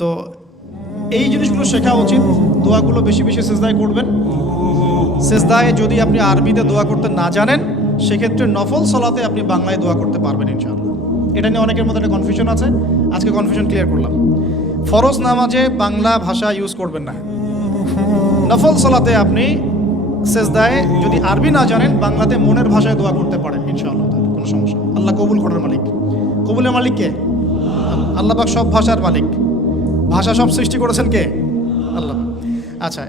তো এই জিনিসগুলো শেখা উচিত। দোয়াগুলো বেশি বেশি সেজদায় করবেন। সেজদায় যদি আপনি আরবিতে দোয়া করতে না জানেন, সেক্ষেত্রে নফল সলাতে আপনি বাংলায় দোয়া করতে পারবেন ইনশাআল্লাহ। এটা নিয়ে অনেকের মধ্যে একটা কনফিউশন আছে, আজকে কনফিউশন ক্লিয়ার করলাম। ফরজ নামাজে বাংলা ভাষা ইউজ করবেন না। নফল সলাতে আপনি সেজদায় যদি আরবি না জানেন, বাংলাতে মনের ভাষায় দোয়া করতে পারেন ইনশাআল্লাহ, কোনো সমস্যা। আল্লাহ কবুল করার মালিক। কবুলের মালিক কে? আল্লাহ পাক সব ভাষার মালিক। ভাষা সব সৃষ্টি করেছেন কে? আল্লাহ। আচ্ছা,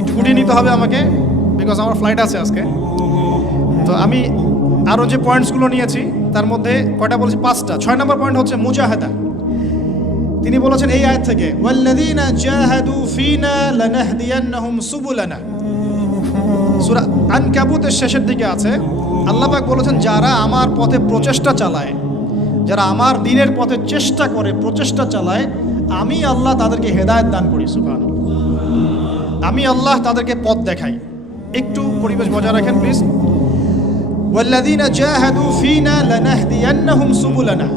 একটু গুটিয়ে নিতে হবে আমাকে, বিকজ আমার ফ্লাইট আছে আজকে। তো আমি আরও যে পয়েন্টসগুলো নিয়েছি তার মধ্যে কয়টা বলেছি? 5টা। 6 নম্বর পয়েন্ট হচ্ছে মুজাহাদা। তিনি বলেছেন এই আয়াত থেকে, ওয়াল্লাযীনা জাহাদু ফীনা লানাহদিয়ান্নাহুম সুবুলানা। সূরা আনকাবুতের শেষের দিকে আছে, আল্লাহ পাক বলেছেন যারা আমার পথে প্রচেষ্টা চালায়, যারা আমার দ্বীনের পথে চেষ্টা করে, প্রচেষ্টা চালায়, আমি আল্লাহ তাদেরকে হেদায়েত দান করি। সুবহানাল্লাহ। আমি আল্লাহ তাদেরকে পথ দেখাই। একটু পরিবেশ বজায় রাখেন প্লিজ। ওয়াল্লাযীনা জাহাদু ফীনা লানাহদিয়ান্নাহুম সুবুলানা।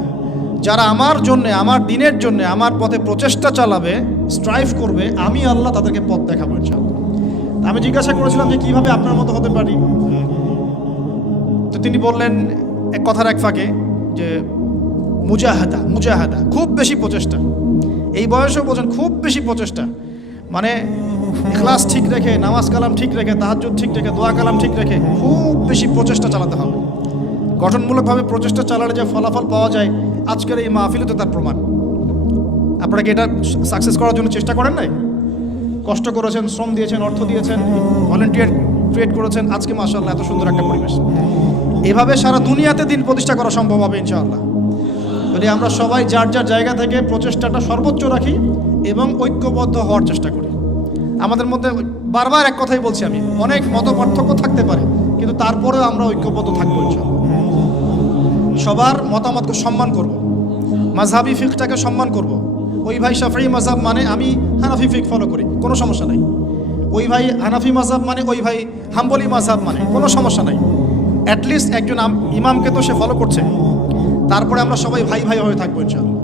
যারা আমার জন্য, আমার দ্বীনের জন্য আমার পথে প্রচেষ্টা চালাবে, স্ট্রাইভ করবে, আমি আল্লাহ তাদেরকে পথ দেখাবো ইনশাআল্লাহ। আমি জিজ্ঞাসা করেছিলাম যে কিভাবে আপনার মতো হতে পারি, তো তিনি বললেন এক কথার এক ফাঁকে যে মুজাহাদা, মুজাহাদা, খুব বেশি প্রচেষ্টা। এই বয়সেও বলছেন খুব বেশি প্রচেষ্টা, মানে ইখলাস ঠিক রেখে, নামাজ কালাম ঠিক রেখে, তাহাজ্জুদ ঠিক রেখে, দোয়া কালাম ঠিক রেখে খুব বেশি প্রচেষ্টা চালাতে হবে। গঠনমূলকভাবে প্রচেষ্টা চালালে যে ফলাফল পাওয়া যায়, আজকের এই মাহফিলে তো তার প্রমাণ। আপনারা কি এটা সাকসেস করার জন্য চেষ্টা করেন নাই? কষ্ট করেছেন, শ্রম দিয়েছেন, অর্থ দিয়েছেন, ভলেন্টিয়ার ক্রিয়েট করেছেন, আজকে মাশাআল্লাহ এত সুন্দর একটা পরিবেশ। এভাবে সারা দুনিয়াতে দিন প্রতিষ্ঠা করা সম্ভব হবে ইনশাআল্লাহ, যদি আমরা সবাই যার যার জায়গা থেকে প্রচেষ্টাটা সর্বোচ্চ রাখি এবং ঐক্যবদ্ধ হওয়ার চেষ্টা করি। আমাদের মধ্যে বারবার এক কথাই বলছি আমি, অনেক মত পার্থক্য থাকতে পারে, কিন্তু তারপরেও আমরা ঐক্যবদ্ধ থাকবো ইনশাআল্লাহ। সবার মতামতকে সম্মান করব, মাযহাবি ফিকহটাকে সম্মান করব। ওই ভাই শাফিঈ মাযহাব মানে আমি হানাফি ফিকহ ফলো করি, কোনো সমস্যা নাই। ওই ভাই হানাফি মাযহাব মানে ওই ভাই হাম্বলি মাযহাব মানে, কোনো সমস্যা নাই। অ্যাটলিস্ট একজন ইমামকে তো সে ফলো করছে। তারপরে আমরা সবাই ভাই ভাই হয়ে থাকবো ইনশাআল্লাহ।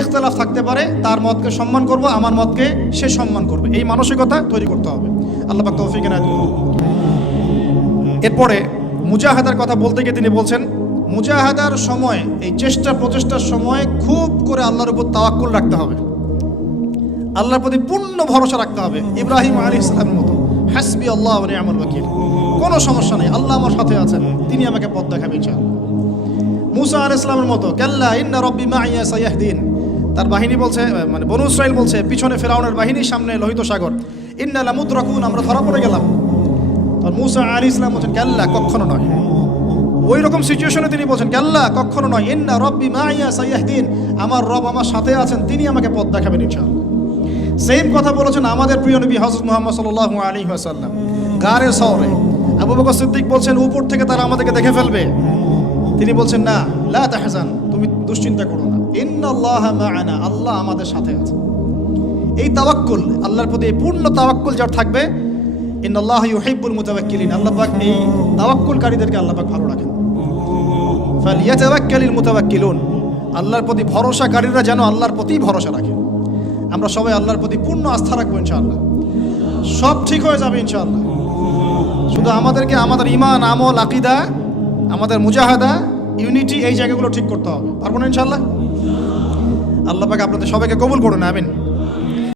ইখতিলাফ থাকতে পারে, তার মতকে সম্মান করব, আমার মতকে সে সম্মান করবে, এই মানসিকতা তৈরি করতে হবে। আল্লাহ পাক তৌফিক এনায়েত করুন। এরপরে মুজাহাদার কথা বলতে গিয়ে তিনি বলছেন, মুজাহাদার সময়, এই চেষ্টা প্রচেষ্টার সময় খুব করে আল্লাহর উপর তাওয়াক্কুল রাখতে হবে, আল্লাহর প্রতি পূর্ণ ভরসা রাখতে হবে। ইব্রাহিম আলাইহিস সালামের মতো, হাসবি আল্লাহু ওয়া নি'মাল ওয়াকিল, কোনো সমস্যা নেই, আল্লাহ আমার সাথে আছেন, তিনি আমাকে পথ দেখাবেন ইনশাআল্লাহ। মুসা আলাইহিস সালামের মতো, কাল্লা ইন্না রাব্বি মাইয়া সায়াহদিন। তার বাহিনী বলছে, মানে বনু ইসরাইল বলছে, পিছনে ফিরআউনের বাহিনী, সামনে লোহিত সাগর, ইন্না লামুদরাকুন, আমরা ধরা পড়ে গেলাম। আর মুসা আলাইহিস সালাম বলছেন কাল্লা, কখনো নয়। ওই রকম সিচুয়েশনে তিনি বলছেন কাল্লা, কখনো নয়, ইন্না রাব্বি মাইয়া সায়াহদিন, আমার রব আমার সাথে আছেন, তিনি আমাকে পথ দেখাবেন ইনশাআল্লাহ। সেম কথা বলেছেন আমাদের প্রিয় নবী হযরত মুহাম্মদ সাল্লাল্লাহু আলাইহি ওয়াসাল্লাম গারে সওরে। আবু বকর সিদ্দিক বলছেন উপর থেকে তারা আমাদেরকে দেখে ফেলবে, তিনি বলছেন না, লা তাহজান, তুমি দুশ্চিন্তা করো না, ইন্নাল্লাহা মা'ানা, আল্লাহ আমাদের সাথে আছে। এই তাওয়াক্কুল, আল্লাহর প্রতি এই পূর্ণ তাওয়াক্কুল যার থাকবে, ইন্নাল্লাহা ইউহিব্বুল মুতাওয়াক্কিলিন, আল্লাহ পাক এই তাওয়াক্কুলকারীদেরকে আল্লাহ পাক ভালো রাখেন। ফালিয়াতাওয়াক্কালিল মুতাওয়াক্কিলুন, আল্লাহর প্রতি ভরসাকারীরা যেন আল্লাহর প্রতি ভরসা রাখে। আমরা সবাই আল্লাহর প্রতি পূর্ণ আস্থা রাখবো ইনশাআল্লাহ, সব ঠিক হয়ে যাবে ইনশাআল্লাহ। শুধু আমাদেরকে আমাদের ঈমান, আমল, আকীদা, আমাদের মুজাহাদা, ইউনিটি, এই জায়গাগুলো ঠিক করতে হবে। পারবো না ইনশাআল্লাহ? আল্লাহ পাক আপনাদের সবাইকে কবুল করুন, আমিন।